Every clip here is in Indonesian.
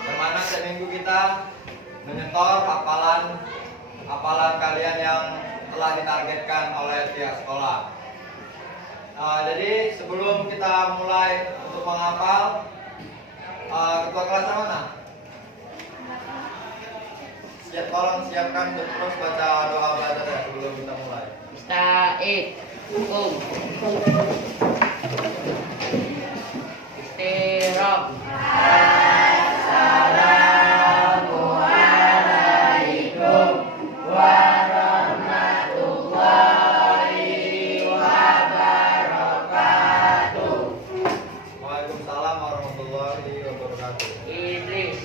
Yang mana seminggu kita menyetor hafalan kalian yang telah ditargetkan oleh pihak sekolah. Jadi sebelum kita mulai untuk menghafal, ketua kelas mana? Tolong siapkan terus baca doa belajar ya sebelum kita mulai. Musta'id, hukum, istirab. Assalamualaikum warahmatullahi wabarakatuh. Waalaikumsalam warahmatullahi wabarakatuh. Idris.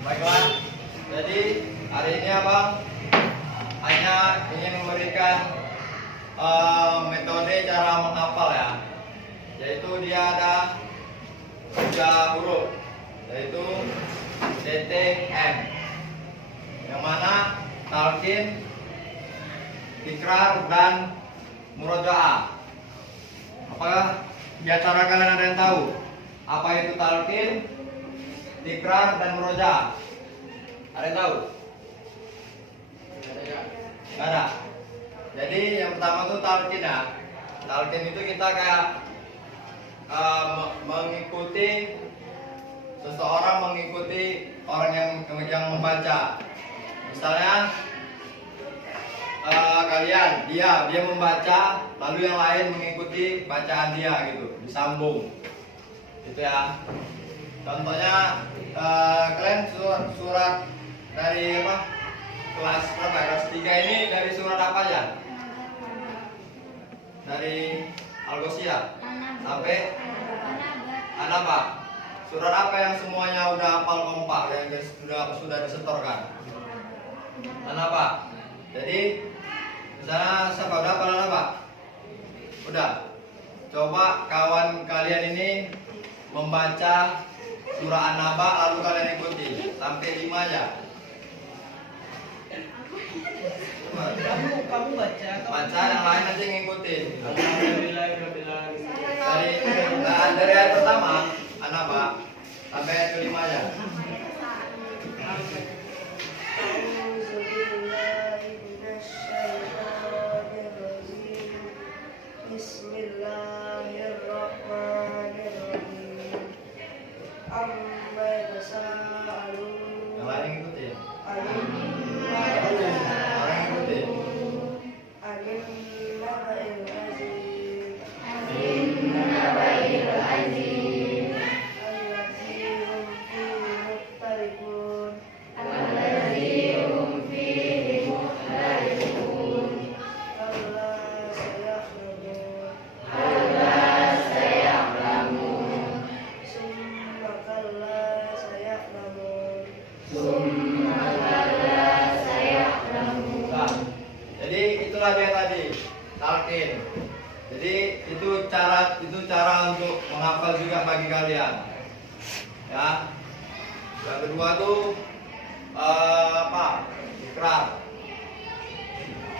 Baiklah, jadi hari ini abang hanya ingin memberikan metode cara menghafal ya, yaitu dia ada 3 huruf, yaitu DTM, yang mana talqin, tikrar, dan murojaah. Apakah di antara kalian ada yang tahu apa itu talqin, tikrar, dan murojaah? Ada yang tahu? Nggak ada. Jadi yang pertama tuh talqin ya. Talqin itu kita kayak mengikuti seseorang, mengikuti orang yang membaca. Misalnya kalian, dia membaca, lalu yang lain mengikuti bacaan dia gitu, disambung. Gitu ya. Contohnya kalian surat dari apa? Kelas berapa? Kelas 3 ini dari surat apa ya? Dari Al-Ghasyiyah sampai An-Naba. Surat apa yang semuanya udah hafal kompak yang sudah disetorkan? An-Naba. Jadi misalnya siapa udah hafal An-Naba? Udah. Coba kawan kalian ini membaca surah An-Naba lalu kalian ikuti sampai 5 aja. Kamu baca. Yang lain nanti ngikutin. Dari ayat pertama An-Naba sampai ayat kelima aja. Bismillahirrahmanirrahim. Amma yatasaalun. Yang lain ngikutin. Alim Orang ngikutin. alim naba'il azim. Naba'il azim. Allazi hum fihi mukhtalifun. Allazi hum fihi mukhtalifun. Kalla saya'lamun. Alla saya'lamun. Summa kalla saya'lamun. Summa kalla saya'lamun. Nah, jadi itulah dia tadi talqin. Jadi itu cara untuk menghafal juga bagi kalian. Ya. Yang kedua tuh apa? Ikrar.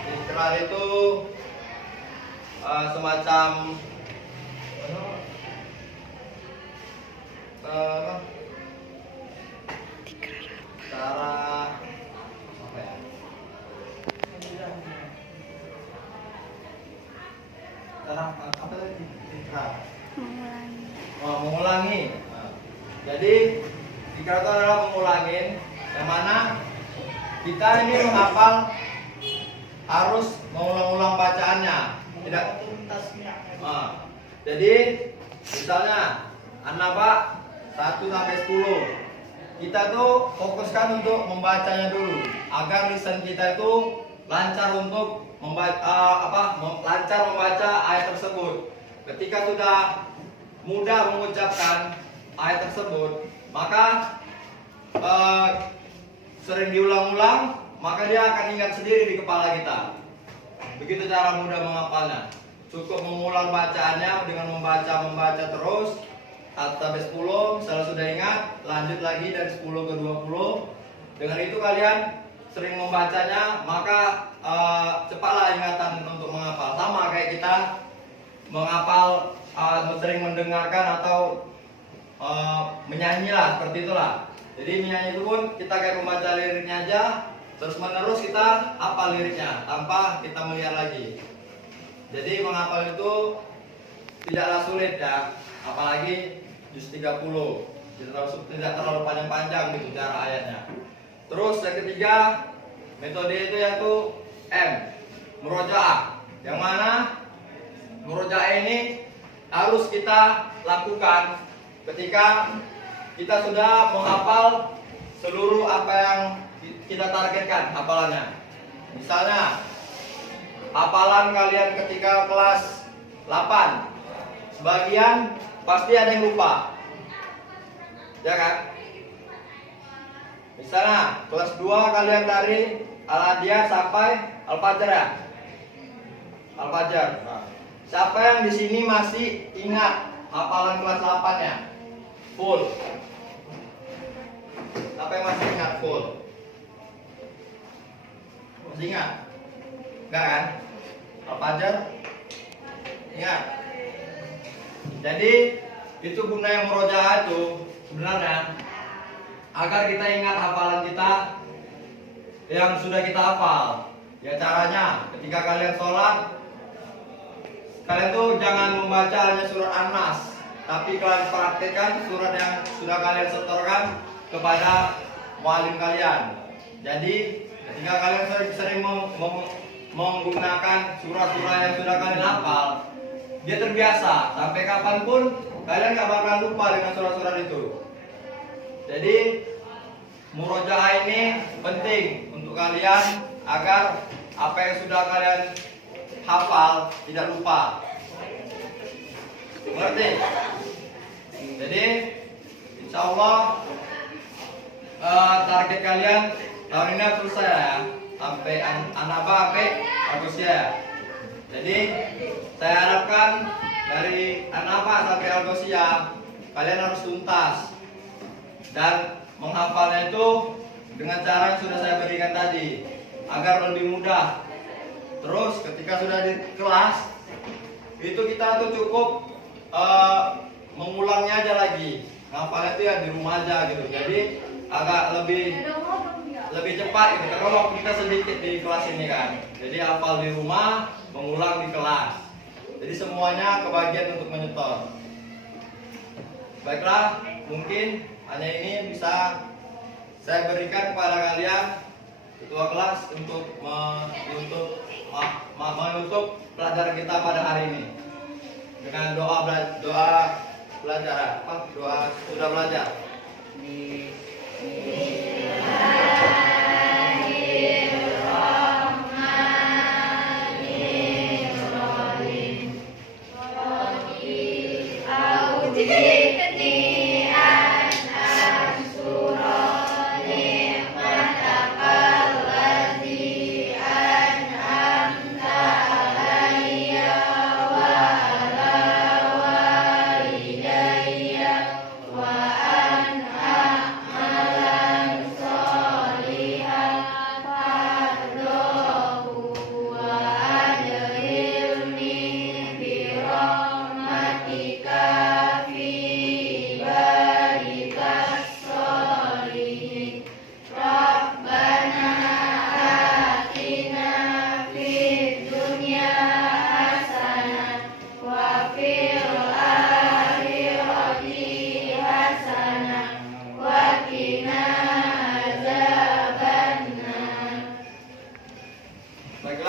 Ikrar itu semacam apa? Cara apa ya? Cara apa tadi? Ikrar. Mengulangi. Nah, jadi ikrar itu adalah mengulangin, yang mana kita ini menghafal harus mengulang-ulang bacaannya. Tidak. Jadi misalnya An-Naba 1 sampai 10. Kita tuh fokuskan untuk membacanya dulu agar lisan kita itu lancar untuk lancar membaca ayat tersebut. Ketika sudah mudah mengucapkan ayat tersebut, maka sering diulang-ulang, maka dia akan ingat sendiri di kepala kita. Begitu cara mudah menghafalnya. Cukup mengulang bacaannya dengan membaca terus sampai 10. Misalnya sudah ingat, lanjut lagi dari 10 ke 20. Dengan itu kalian sering membacanya, maka cepatlah ingatan untuk menghafal. Sama kayak kita menghafal, sering mendengarkan atau menyanyi lah, seperti itulah. Jadi menyanyi itu pun kita kayak membaca liriknya aja, terus menerus kita hafal liriknya tanpa kita melihat lagi. Jadi menghafal itu tidaklah sulit ya, apalagi juz 30. Tidak terlalu panjang-panjang gitu cara ayatnya. Terus yang ketiga, metode itu yaitu M, murojaah. Yang mana murojaah ini harus kita lakukan ketika kita sudah menghafal seluruh apa yang kita targetkan hafalannya. Misalnya hafalan kalian ketika kelas 8, sebagian pasti ada yang lupa, ya kan? Misalnya kelas 2 kalian dari Al-Adiyah sampai Al-Fajr ya, Al-Fajr. Siapa yang di sini masih ingat hafalan kelas 8 ya? Full. Siapa yang masih ingat full? Masih ingat? Enggak kan? Al-Fajr? Ingat? Jadi itu gunanya murojaah itu sebenarnya agar kita ingat hafalan kita yang sudah kita hafal. Ya caranya ketika kalian sholat, kalian tuh jangan membaca hanya surat An-Nas, tapi kalian praktekkan surat yang sudah kalian setorkan kepada muallim kalian. Jadi ketika kalian sering menggunakan surah-surah yang sudah kalian hafal, dia terbiasa, sampai kapanpun kalian gak bakal lupa dengan surat-surat itu. Jadi murojaah ini penting untuk kalian agar apa yang sudah kalian hafal tidak lupa. Mengerti? Jadi insya Allah target kalian tahun ini harus selesai ya, sampai An-Naba sampai Al-Ghasyiyah. Jadi saya harapkan dari An-Naba sampai Al-Ghasyiyah kalian harus tuntas dan menghafalnya itu dengan cara yang sudah saya berikan tadi agar lebih mudah. Terus ketika sudah di kelas itu kita tuh cukup mengulangnya aja lagi, ngafalnya itu ya di rumah aja gitu. Jadi agak lebih cepat gitu karena waktu kita sedikit di kelas ini kan. Jadi hafal di rumah, mengulang di kelas. Jadi semuanya kebagian untuk menyetor. Baiklah, mungkin hanya ini bisa saya berikan kepada kalian ketua kelas untuk menutup pelajaran kita pada hari ini dengan doa belajar doa sudah belajar.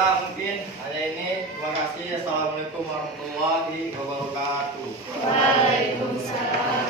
Kak, mungkin hanya ini. Terima kasih. Assalamualaikum warahmatullahi wabarakatuh. Waalaikumsalam.